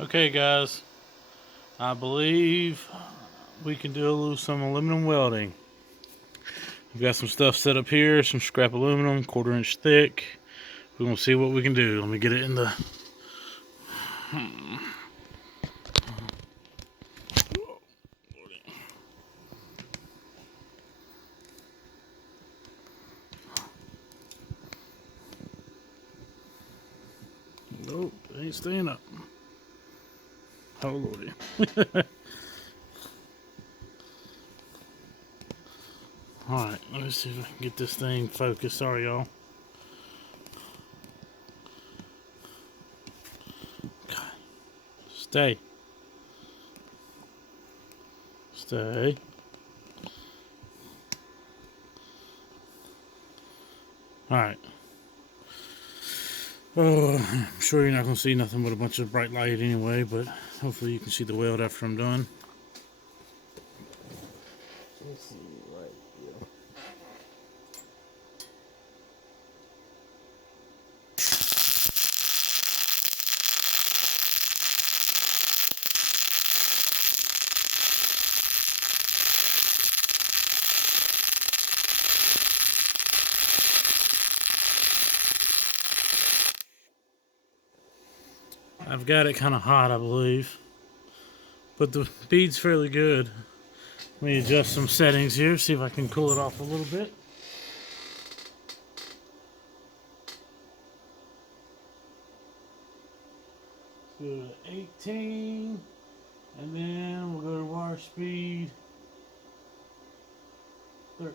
Okay, guys, I believe we can do some aluminum welding. We've got some stuff set up here, some scrap aluminum, 1/4 inch thick. We're gonna see what we can do. Let me get it in the. Nope, it ain't staying up. Oh lordy. Alright, let me see if I can get this thing focused. Sorry, y'all. Okay. Stay. Stay. Alright. Oh, I'm sure you're not going to see nothing but a bunch of bright light anyway, but hopefully you can see the weld after I'm done. Let's see right here. I've got it kind of hot, I believe, but the bead's fairly good. Let me adjust some settings here, see if I can cool it off a little bit. Let's go to 18, and then we'll go to wire speed 13.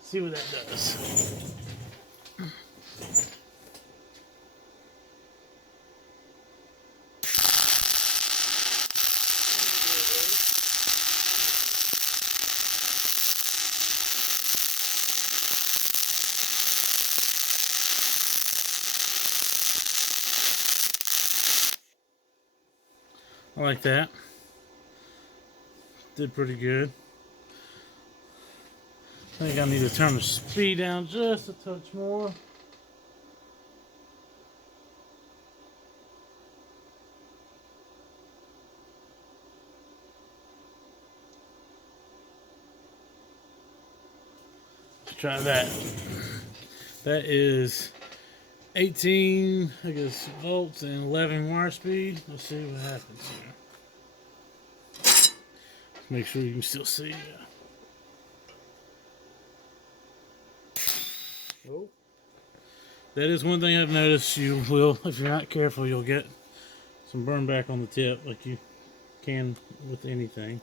See what that does. I like that. Did pretty good. I think I need to turn the speed down just a touch more. Let's try that. That is 18, I guess, volts and 11 wire speed. Let's see what happens here. Let's make sure you can still see. Oh. That is one thing I've noticed. You will, if you're not careful, you'll get some burn back on the tip, like you can with anything.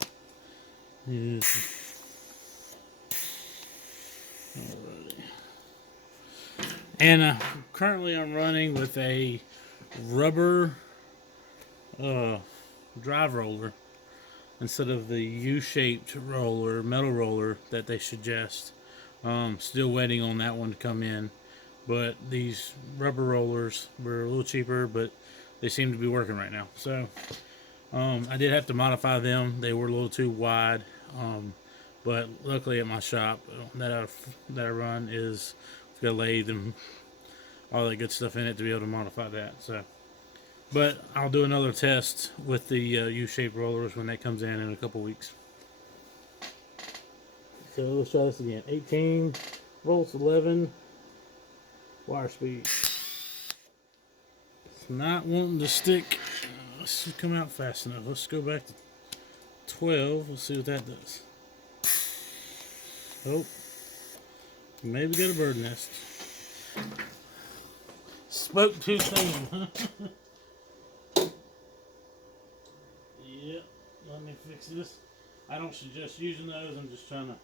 Yes. Alrighty. And currently I'm running with a rubber drive roller instead of the U-shaped roller, metal roller that they suggest. Still waiting on that one to come in. But these rubber rollers were a little cheaper, but they seem to be working right now. So I did have to modify them. They were a little too wide. But luckily at my shop that I run is got a lathe and all that good stuff in it to be able to modify that. So, but I'll do another test with the U-shaped rollers when that comes in a couple weeks. So let's try this again. 18 volts, 11 wire speed. It's not wanting to stick. Let's come out fast enough. Let's go back to 12. Let's see what that does. Oh, maybe got a bird nest. Spoke too soon, huh? Yep, let me fix this. I don't suggest using those. I'm just trying to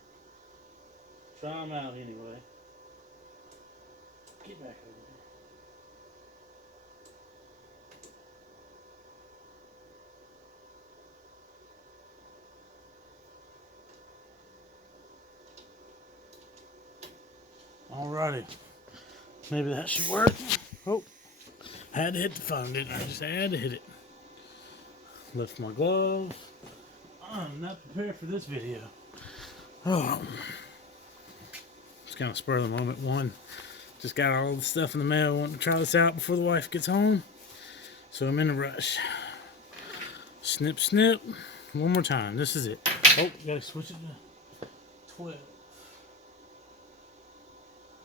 try them out anyway. Get back over here. Alrighty. Maybe that should work. Oh, had to hit the phone, didn't I? Just had to hit it. Left my gloves. I'm not prepared for this video. Oh, it's kind of spur of the moment. One, just got all the stuff in the mail. Want to try this out before the wife gets home. So I'm in a rush. Snip, snip. One more time. This is it. Oh, gotta switch it to 12.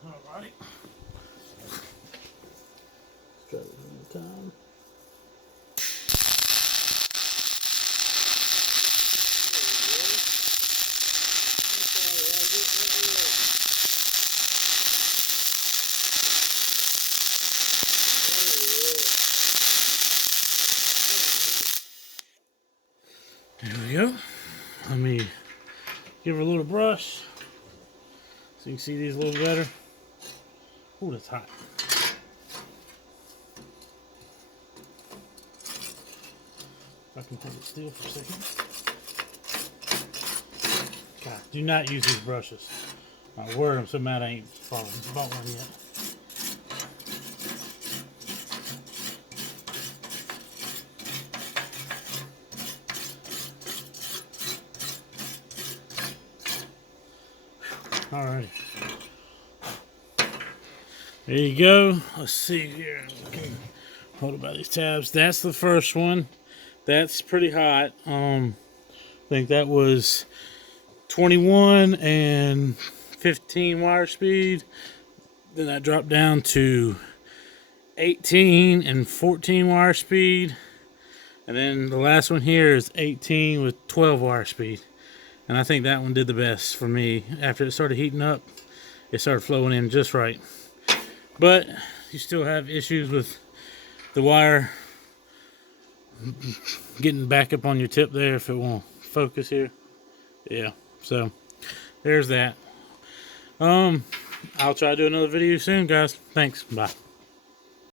Alright. Let's try this one more time. There we go. Let me give her a little brush so you can see these a little better. Oh, that's hot. If I can hold it still for a second. God, do not use these brushes. My word, I'm so mad I ain't bought one yet. Alright. There you go. Let's see here. Hold about these tabs. That's the first one. That's pretty hot. I think that was 21 and 15 wire speed. Then I dropped down to 18 and 14 wire speed. And then the last one here is 18 with 12 wire speed. And I think that one did the best for me. After it started heating up, it started flowing in just right. But you still have issues with the wire getting back up on your tip there if it won't focus here. Yeah, so there's that. I'll try to do another video soon, guys. Thanks. Bye.